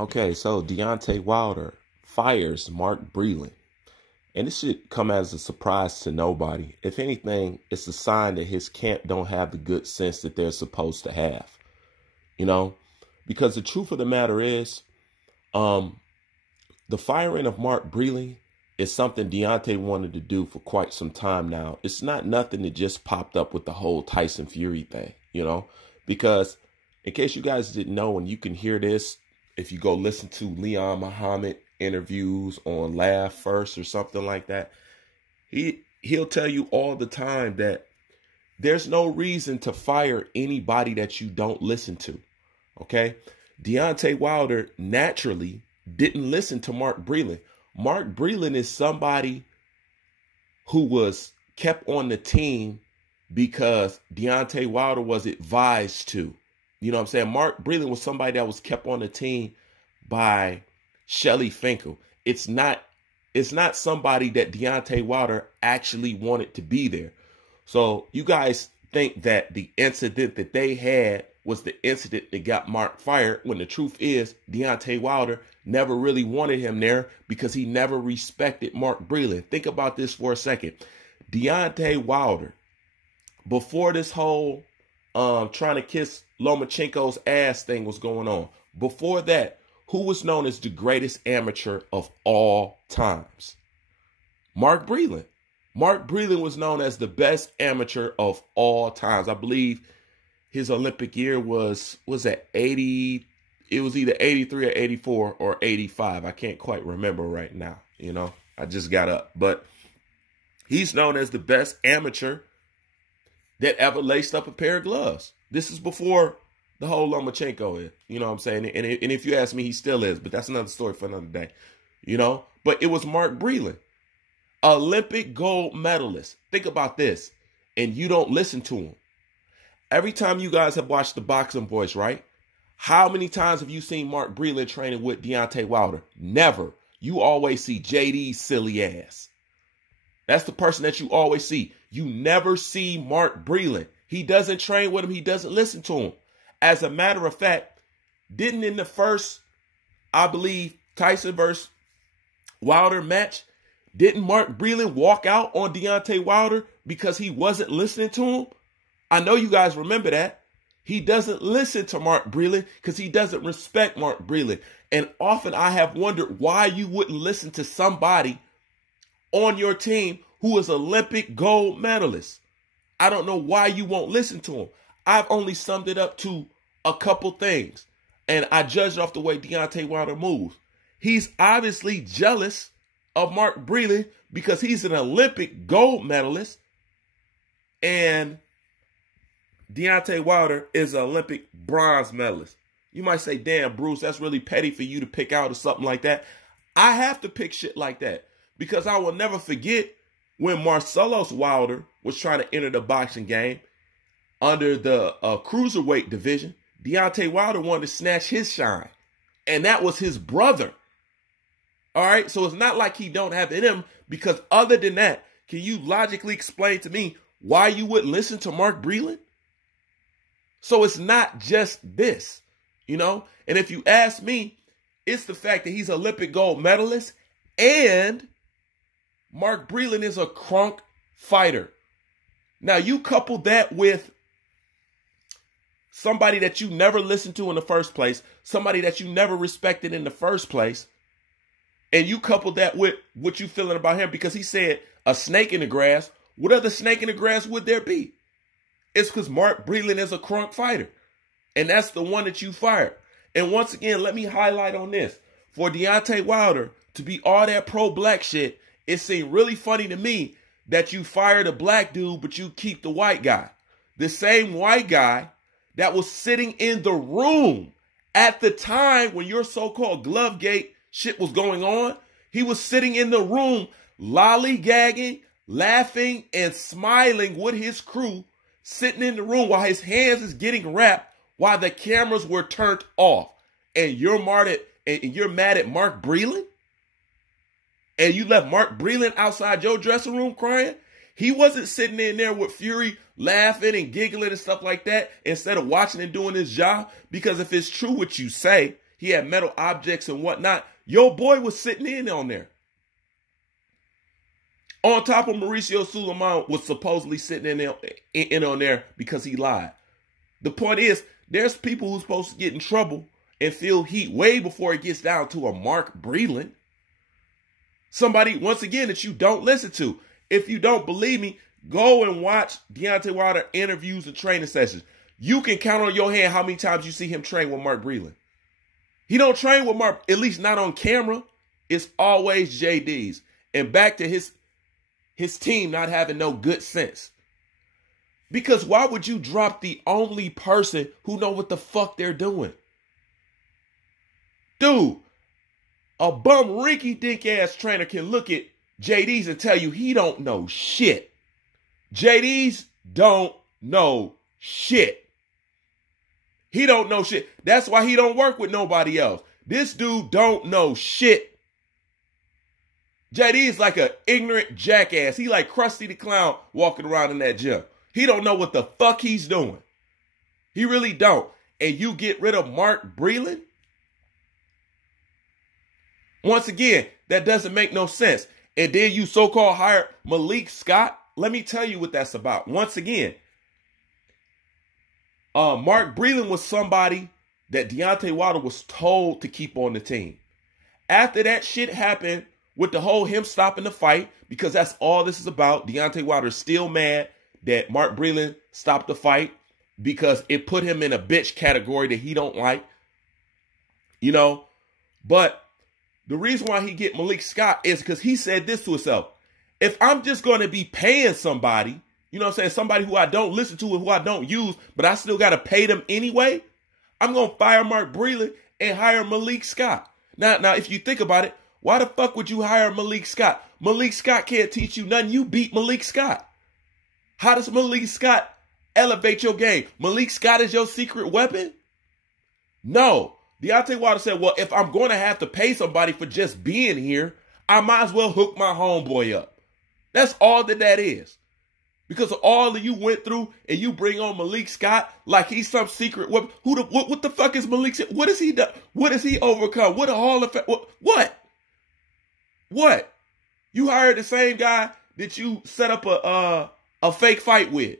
Okay, so Deontay Wilder fires Mark Breland. And this should come as a surprise to nobody. If anything, it's a sign that his camp don't have the good sense that they're supposed to have. You know? Because the truth of the matter is, the firing of Mark Breland is something Deontay wanted to do for quite some time now. It's not nothing that just popped up with the whole Tyson Fury thing, you know? Because in case you guys didn't know, and you can hear this, if you go listen to Leon Muhammad interviews on Laugh First or something like that, he'll tell you all the time that there's no reason to fire anybody that you don't listen to. Okay? Deontay Wilder naturally didn't listen to Mark Breland. Mark Breland is somebody who was kept on the team because Deontay Wilder was advised to. You know what I'm saying? Mark Breland was somebody that was kept on the team by Shelly Finkel. It's not somebody that Deontay Wilder actually wanted to be there. So you guys think that the incident that they had was the incident that got Mark fired, when the truth is Deontay Wilder never really wanted him there because he never respected Mark Breland. Think about this for a second. Deontay Wilder, before this whole trying to kiss Lomachenko's ass thing was going on, before that, who was known as the greatest amateur of all times? Mark Breland. Mark Breland was known as the best amateur of all times. I believe his Olympic year was at 80. It was either 83 or 84 or 85. I can't quite remember right now. You know, I just got up. But he's known as the best amateur that ever laced up a pair of gloves. This is before the whole Lomachenko, you know what I'm saying? And if you ask me, he still is, but that's another story for another day, you know? But it was Mark Breland, Olympic gold medalist. Think about this, and you don't listen to him. Every time you guys have watched the Boxing Boys, right? How many times have you seen Mark Breland training with Deontay Wilder? Never. You always see JD's silly ass. That's the person that you always see. You never see Mark Breland. He doesn't train with him. He doesn't listen to him. As a matter of fact, didn't in the first, I believe, Tyson versus Wilder match, didn't Mark Breland walk out on Deontay Wilder because he wasn't listening to him? I know you guys remember that. He doesn't listen to Mark Breland because he doesn't respect Mark Breland. And often I have wondered why you wouldn't listen to somebody on your team who is Olympic gold medalist. I don't know why you won't listen to him. I've only summed it up to a couple things, and I judged off the way Deontay Wilder moves. He's obviously jealous of Mark Breland because he's an Olympic gold medalist, and Deontay Wilder is an Olympic bronze medalist. You might say, damn, Bruce, that's really petty for you to pick out or something like that. I have to pick shit like that because I will never forget when Marcellus Wilder was trying to enter the boxing game under the cruiserweight division. Deontay Wilder wanted to snatch his shine, and that was his brother. All right, so it's not like he don't have it in him, because other than that, can you logically explain to me why you wouldn't listen to Mark Breland? So it's not just this, you know? And if you ask me, it's the fact that he's Olympic gold medalist and Mark Breland is a crunk fighter. Now, you couple that with somebody that you never listened to in the first place, somebody that you never respected in the first place, and you couple that with what you feeling about him because he said a snake in the grass. What other snake in the grass would there be? It's because Mark Breland is a crunk fighter, and that's the one that you fired. And once again, let me highlight on this. For Deontay Wilder to be all that pro-black shit, it seemed really funny to me that you fired a black dude, but you keep the white guy. The same white guy that was sitting in the room at the time when your so-called Glovegate shit was going on. He was sitting in the room lollygagging, laughing, and smiling with his crew, sitting in the room while his hands is getting wrapped while the cameras were turned off. And you're mad at Mark Breland? And you left Mark Breland outside your dressing room crying? He wasn't sitting in there with Fury laughing and giggling and stuff like that instead of watching and doing his job. Because if it's true what you say, He had metal objects and whatnot. Your boy was sitting in on there. On top of Mauricio Suleiman was supposedly sitting in on there because he lied. The point is, there's people who's supposed to get in trouble and feel heat way before it gets down to a Mark Breland. Somebody, once again, that you don't listen to. If you don't believe me, go and watch Deontay Wilder interviews and training sessions. You can count on your hand how many times you see him train with Mark Breland. He don't train with Mark, at least not on camera. It's always JD's. And back to his team not having no good sense. Because why would you drop the only person who know what the fuck they're doing? Dude, a bum rinky-dink ass trainer can look at JD's and tell you he don't know shit. JD's don't know shit. He don't know shit. That's why he don't work with nobody else. This dude don't know shit. JD is like an ignorant jackass. He like Krusty the Clown walking around in that gym. He don't know what the fuck he's doing. He really don't. And you get rid of Mark Breland? Once again, that doesn't make no sense. And then you so-called hire Malik Scott. Let me tell you what that's about. Once again, Mark Breland was somebody that Deontay Wilder was told to keep on the team. After that shit happened with the whole him stopping the fight, because that's all this is about, Deontay Wilder is still mad that Mark Breland stopped the fight because it put him in a bitch category that he don't like. You know, but the reason why he get Malik Scott is because he said this to himself. If I'm just going to be paying somebody, you know what I'm saying, somebody who I don't listen to and who I don't use, but I still got to pay them anyway, I'm going to fire Mark Breland and hire Malik Scott. Now, if you think about it, why the fuck would you hire Malik Scott? Malik Scott can't teach you nothing. You beat Malik Scott. How does Malik Scott elevate your game? Malik Scott is your secret weapon? No. Deontay Wilder said, well, if I'm going to have to pay somebody for just being here, I might as well hook my homeboy up. That's all that is. Because of all that you went through and you bring on Malik Scott like he's some secret weapon. What the fuck is Malik Scott? What has he done? What has he overcome? What a Hall of Fame? What? You hired the same guy that you set up a fake fight with.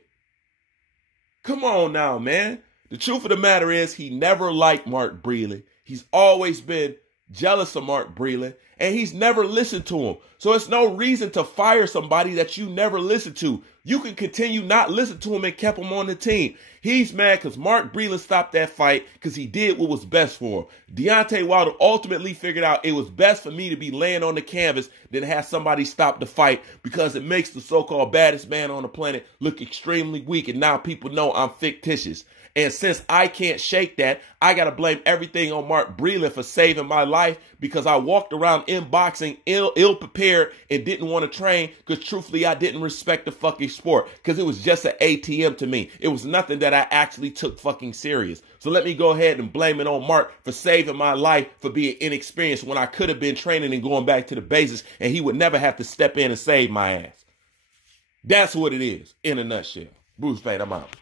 Come on now, man. The truth of the matter is he never liked Mark Breland. He's always been jealous of Mark Breland, and he's never listened to him. So it's no reason to fire somebody that you never listened to. You can continue not listen to him and kept him on the team. He's mad because Mark Breland stopped that fight because he did what was best for him. Deontay Wilder ultimately figured out it was best for me to be laying on the canvas than have somebody stop the fight because it makes the so-called baddest man on the planet look extremely weak, and now people know I'm fictitious. And since I can't shake that, I got to blame everything on Mark Breland for saving my life because I walked around in boxing ill-prepared and didn't want to train because truthfully, I didn't respect the fucking sport because it was just an ATM to me. It was nothing that I actually took fucking serious. So let me go ahead and blame it on Mark for saving my life for being inexperienced when I could have been training and going back to the basics and he would never have to step in and save my ass. That's what it is in a nutshell. Bruce Fade, I'm out.